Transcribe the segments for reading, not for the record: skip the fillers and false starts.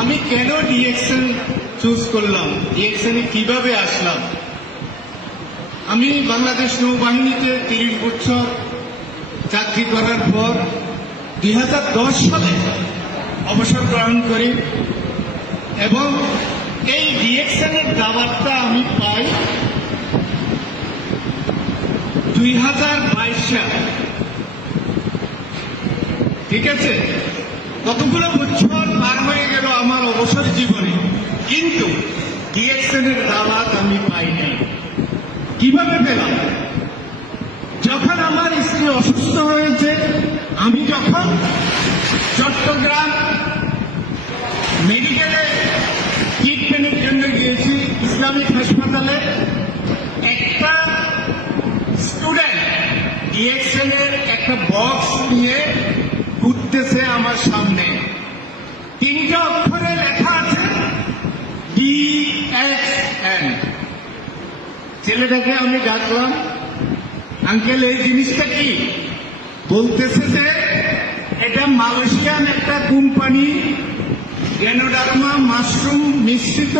আমি কেন DXN choose করলাম, ডিএক্সএনে কিভাবে আসলাম? আমি বাংলাদেশ নৌবাহিনীতে 30 বছর চাকরি করার পর 2010 সালে অবসর গ্রহণ করি এবং এই ডিএক্সএনের দাওয়াতটা আমি পাই 2022 সালে। ঠিক আছে, কতগুলো বছর পার হয়ে গেল আমার অবসর জীবনে, কিন্তু ডিএক্সএনের দাওয়াত আমি পাইনি। কিভাবে পেলাম? যখন আমার স্ত্রী অসুস্থ হয়েছে, আমি যখন চট্টগ্রাম মেডিকেলে ট্রিটমেন্টের জন্য গিয়েছি, ইসলামিক হাসপাতালে একটা স্টুডেন্ট ডিএক্সএনের একটা বক্স নিয়ে ঘুরতেছে আমার সামনে। 3টা অক্ষরে লেখা আছে ডিএক্সএন। ছেলেটাকে আমি ডাকলাম, আঙ্কেল এই জিনিসটা কি? বলতেছে যে এটা মালয়েশিয়ান একটা কোম্পানি, গ্যানোডার্মা মাশরুম মিশ্রিত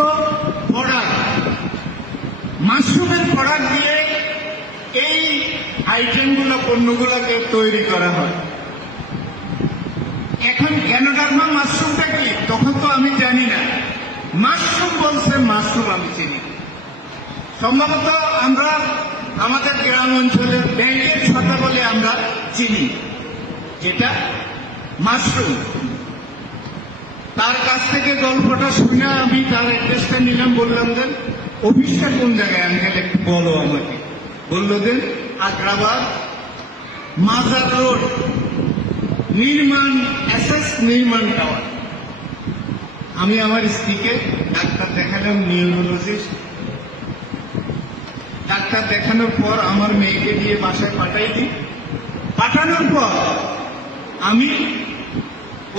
প্রোডাক্ট। মাশরুমের প্রোডাক্ট দিয়ে এই আইটেমগুলো, পণ্যগুলোকে তৈরি করা হয়। এখন গ্যানোডার্মা মাশরুমটা কি তখন তো আমি জানি না। মাশরুম বলছে, মাশরুম আমি চিনি। সম্ভবত আমরা আমাদের গ্রাম অঞ্চলে ব্যাংকের ছাতা বলে আমরা চিনি, যেটা মাশরুম। তার কাছ থেকে গল্পটা শুনে আমি তার অ্যাড্রেসটা নিলাম, বললাম দেন অফিসটা কোন জায়গায় আঙ্কেল একটু বলো আমাকে। বললো দেন আগ্রাবাদ মাজার রোড, নির্মাণ এসএস নির্মাণ টাওয়ার। আমি আমার স্ত্রীকে ডাক্তার দেখালাম, নিউরোলজিস্ট। ডাক্তার দেখানোর পর আমার মেয়েকে দিয়ে বাসায় পাঠাই দিই। পাঠানোর পর আমি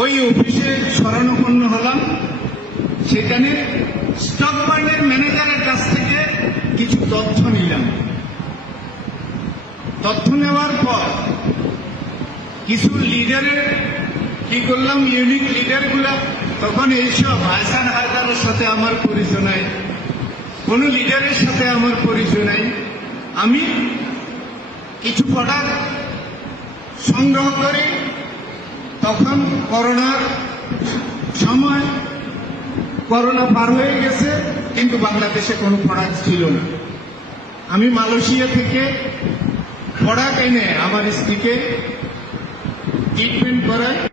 ওই অফিসে শরণাপন্ন হলাম। সেখানে স্টক পয়েন্টের ম্যানেজারের কাছ থেকে কিছু তথ্য নিলাম। তথ্য নেওয়ার পর কিছু লিডারের কি করলাম, ইউনিক লিডারগুলা। তখন এইসব হাসান হায়দারের সাথে আমার পরিচয় নাই, কোন লিডারের সাথে আমার পরিচয় নাই। আমি কিছু প্রোডাক্ট সংগ্রহ করি। তখন করোনার সময়, করোনা পার হয়ে গেছে, কিন্তু বাংলাদেশে কোনো প্রোডাক্ট ছিল না। আমি মালয়েশিয়া থেকে প্রোডাক্ট এনে আমার স্ত্রীকে ট্রিটমেন্ট করাই।